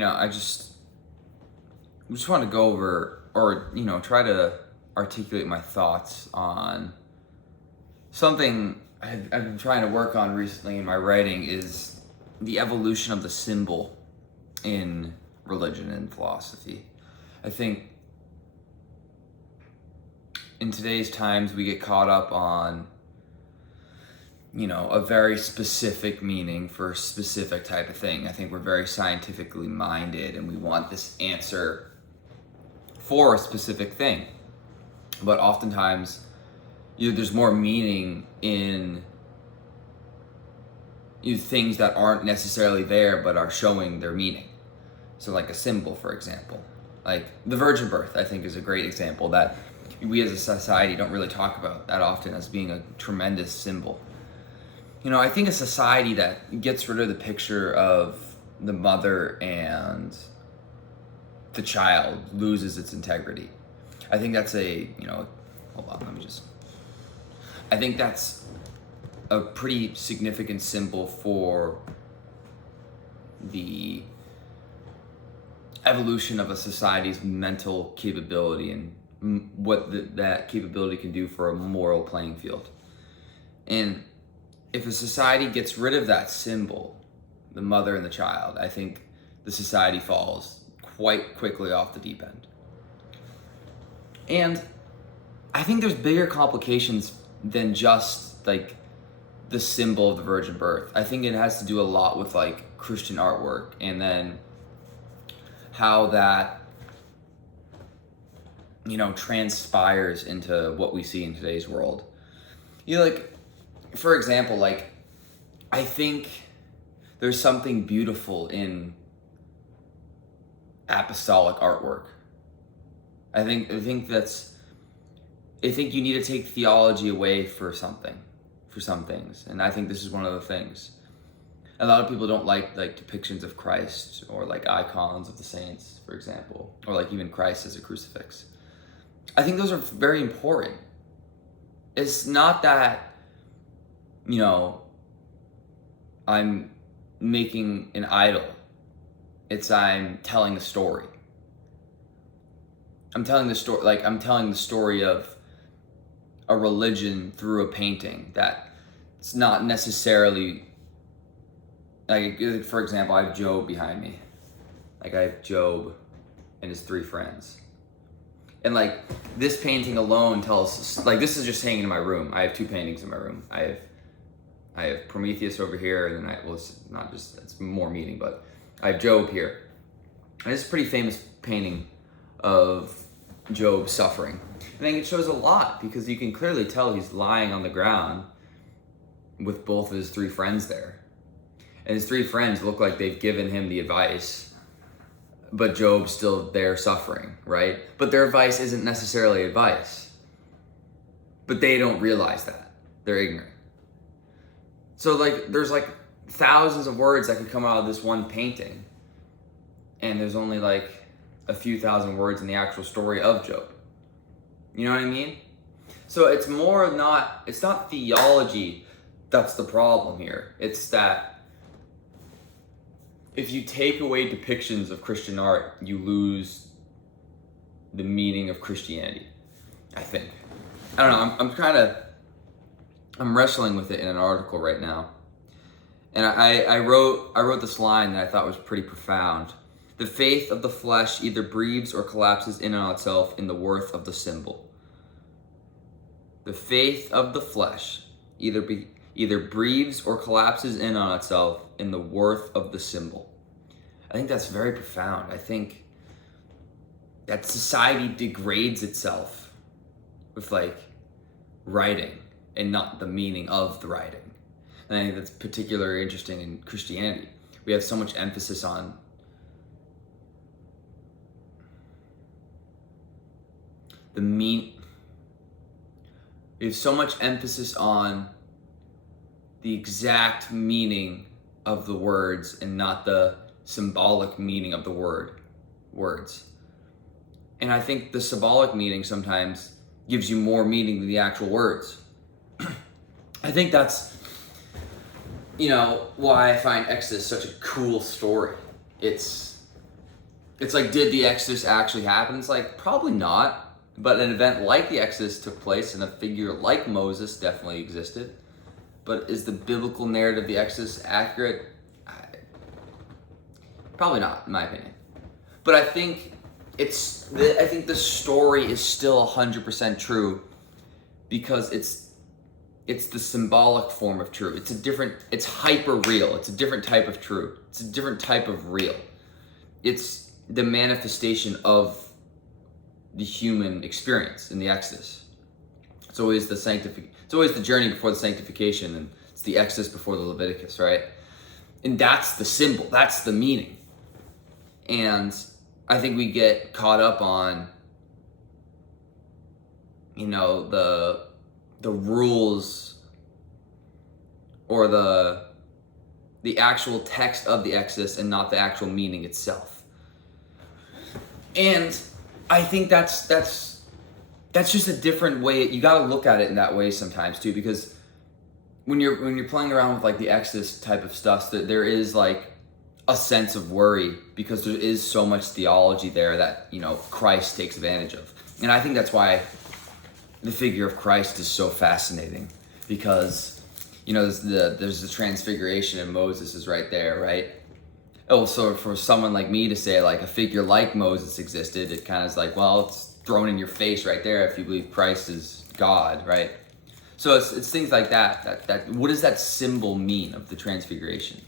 I just want to go over, or try to articulate my thoughts on something I've been trying to work on recently in my writing, is the evolution of the symbol in religion and philosophy. I think in today's times we get caught up on a very specific meaning for a specific type of thing. I think we're very scientifically minded and we want this answer for a specific thing. But oftentimes, there's more meaning in things that aren't necessarily there but are showing their meaning. So like a symbol, for example. Like the virgin birth, I think, is a great example that we as a society don't really talk about that often as being a tremendous symbol. I think a society that gets rid of the picture of the mother and the child loses its integrity. I think that's I think that's a pretty significant symbol for the evolution of a society's mental capability and what that capability can do for a moral playing field. And if a society gets rid of that symbol, the mother and the child, I think the society falls quite quickly off the deep end. And I think there's bigger complications than just like the symbol of the virgin birth. I think it has to do a lot with like Christian artwork, and then how that transpires into what we see in today's world. For example, I think there's something beautiful in apostolic artwork. I think you need to take theology away for some things, and I think this is one of the things. A lot of people don't like depictions of Christ or like icons of the saints, for example, or like even Christ as a crucifix. I think those are very important. It's not that I'm making an idol. I'm telling a story. I'm telling the story of a religion through a painting that it's not necessarily for example, I have Job behind me. I have Job and his three friends. And this painting alone tells, this is just hanging in my room. I have two paintings in my room. I have Prometheus over here, and then it's more meaning, but I have Job here. And it's a pretty famous painting of Job suffering. I think it shows a lot because you can clearly tell he's lying on the ground with both of his three friends there. And his three friends look like they've given him the advice, but Job's still there suffering, right? But their advice isn't necessarily advice. But they don't realize that. They're ignorant. So there's thousands of words that could come out of this one painting. And there's only a few thousand words in the actual story of Job. You know what I mean? So it's not theology that's the problem here. It's that if you take away depictions of Christian art, you lose the meaning of Christianity, I think. I don't know, I'm wrestling with it in an article right now. And I wrote this line that I thought was pretty profound. The faith of the flesh either breathes or collapses in and on itself in the worth of the symbol. The faith of the flesh either breathes or collapses in on itself in the worth of the symbol. I think that's very profound. I think that society degrades itself with writing and not the meaning of the writing. And I think that's particularly interesting in Christianity. We have so much emphasis on we have so much emphasis on the exact meaning of the words and not the symbolic meaning of the words. And I think the symbolic meaning sometimes gives you more meaning than the actual words. I think that's, why I find Exodus such a cool story. It's it's like, did the Exodus actually happen? It's like, probably not. But an event like the Exodus took place, and a figure like Moses definitely existed. But is the biblical narrative of the Exodus accurate? Probably not, in my opinion. But I think I think the story is still 100% true, because it's the symbolic form of true. It's hyper real. It's a different type of true. It's a different type of real. It's the manifestation of the human experience in the Exodus. It's always the journey before the sanctification, and it's the Exodus before the Leviticus, right? And that's the symbol. That's the meaning. And I think we get caught up on, the rules or the actual text of the Exodus, and not the actual meaning itself. And I think that's just a different way. You got to look at it in that way sometimes too, because when you're playing around with like the Exodus type of stuff, that there is like a sense of worry, because there is so much theology there that Christ takes advantage of. And I think that's why the figure of Christ is so fascinating, because there's the transfiguration, and Moses is right there, right? Oh, so for someone like me to say like a figure like Moses existed, it kind of is like, well, it's thrown in your face right there if you believe Christ is God, right? So it's things like that what does that symbol mean of the transfiguration?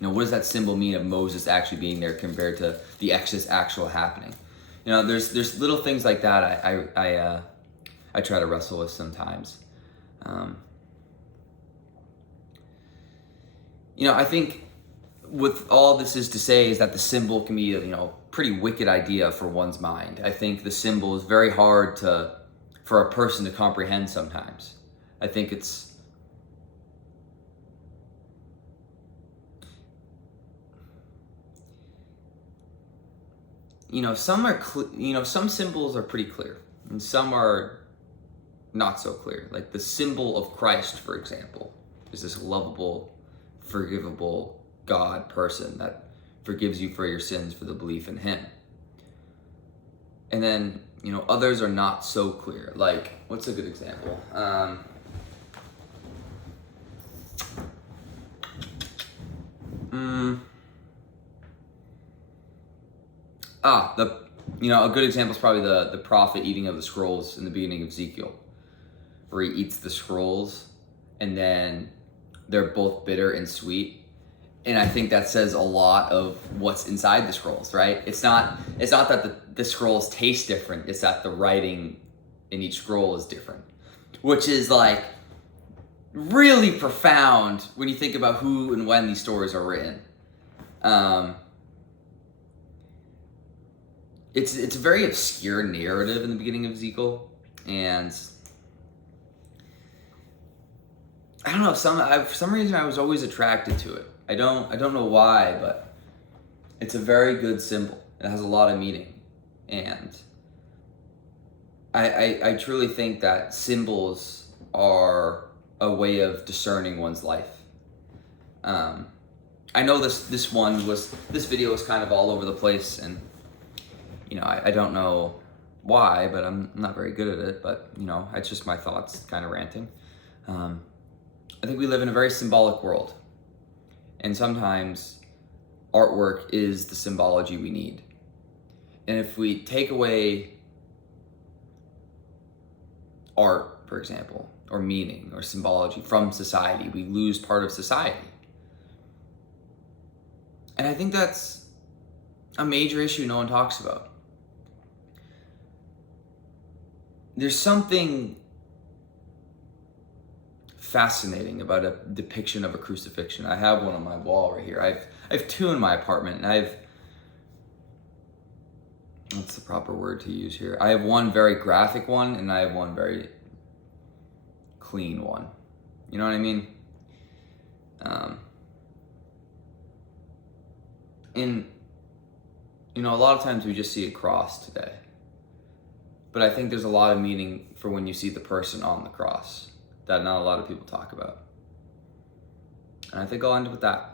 What does that symbol mean of Moses actually being there compared to the Exodus actual happening? There's little things like that I try to wrestle with sometimes. I think with all this is to say is that the symbol can be a pretty wicked idea for one's mind. I think the symbol is very hard for a person to comprehend sometimes. I think it's some are some symbols are pretty clear, and some are not so clear. Like the symbol of Christ, for example, is this lovable, forgivable God person that forgives you for your sins for the belief in him. And then others are not so clear. Like, what's a good example? A good example is probably the prophet eating of the scrolls in the beginning of Ezekiel, where he eats the scrolls, and then they're both bitter and sweet. And I think that says a lot of what's inside the scrolls, right? It's not that the scrolls taste different, it's that the writing in each scroll is different, which is like really profound when you think about who and when these stories are written. It's a very obscure narrative in the beginning of Ezekiel, and I don't know, for some reason I was always attracted to it. I don't know why, but it's a very good symbol. It has a lot of meaning, and I truly think that symbols are a way of discerning one's life. I know this video was kind of all over the place, and I don't know why, but I'm not very good at it, but it's just my thoughts kind of ranting. I think we live in a very symbolic world, and sometimes artwork is the symbology we need. And if we take away art, for example, or meaning or symbology from society, we lose part of society. And I think that's a major issue no one talks about. There's something fascinating about a depiction of a crucifixion. I have one on my wall right here. I have two in my apartment, and what's the proper word to use here? I have one very graphic one, and I have one very clean one. You know what I mean? A lot of times we just see a cross today. But I think there's a lot of meaning for when you see the person on the cross that not a lot of people talk about. And I think I'll end with that.